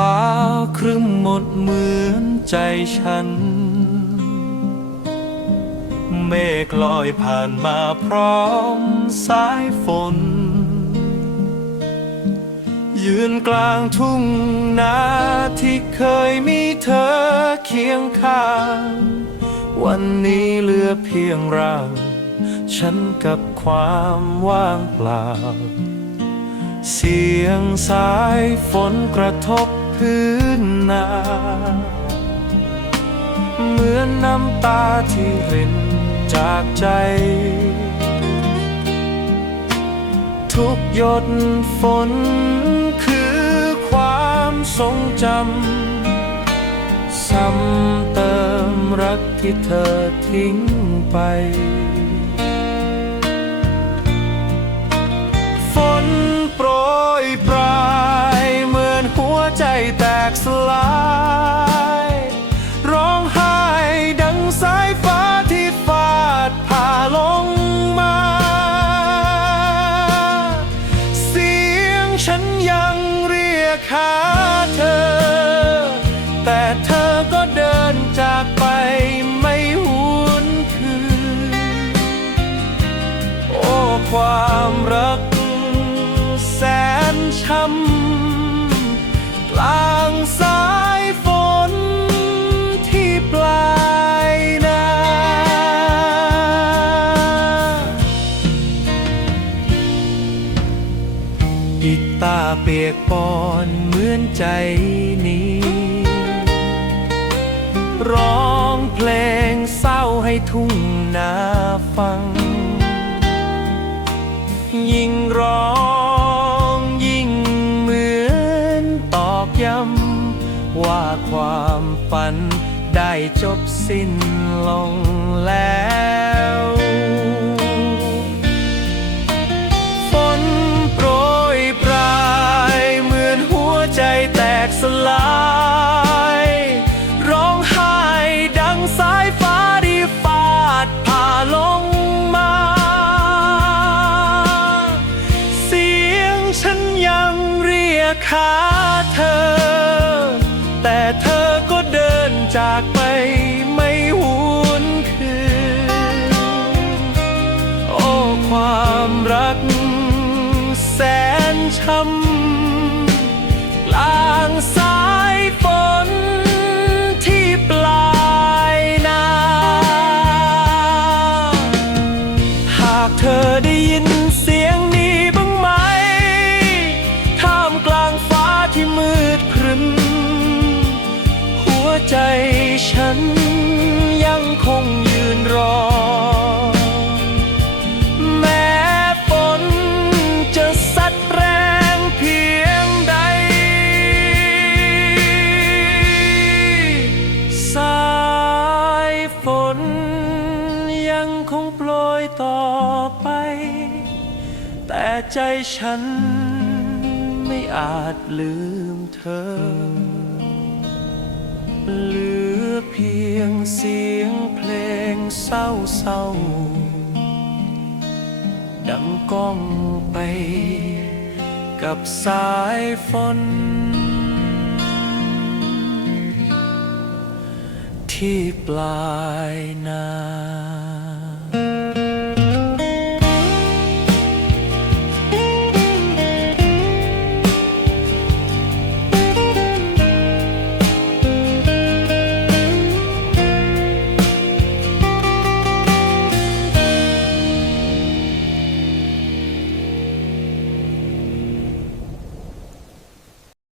้าครึ้มหมดเหมือนใจฉัน เมฆลอยผ่านมาพร้อมสายฝน ยืนกลางทุ่งนาที่เคยมีเธอเคียงข้าง วันนี้เหลือเพียงเราฉันกับความว่างเปล่าเสียงสายฝนกระทบ พื้นนา เหมือนน้ำตาที่รินจากใจ ทุกหยดฝนคือความทรงจำซ้ำเติมรักที่เธอทิ้งไป ลาย ร้องไห้ดังสายฟ้าที่ฟาดผ่าลงมา เสียงฉันยังเรียกหาเธอ แต่เธอก็เดินจากไปไม่หวนคืน โอ้ความรักแสนช้ำ เปียกปอนเหมือนใจนี้ ร้องเพลงเศร้าให้ทุ่งนาฟัง ยิ่งร้องยิ่งเหมือนตอกย้ำว่าความฝันได้จบสิ้นลงแล้วาเธอ แต่เธอก็เดินจากไปไม่หวนคืน โอ้ความรักแสนช้ำ งคงโปรยต่อไป แต่ใจฉันไม่อาจลืมเธอ เหลือเพียงเสียงเพลงเศร้าเศร้าๆดังก้องไปกับสายฝนที่ปลายนา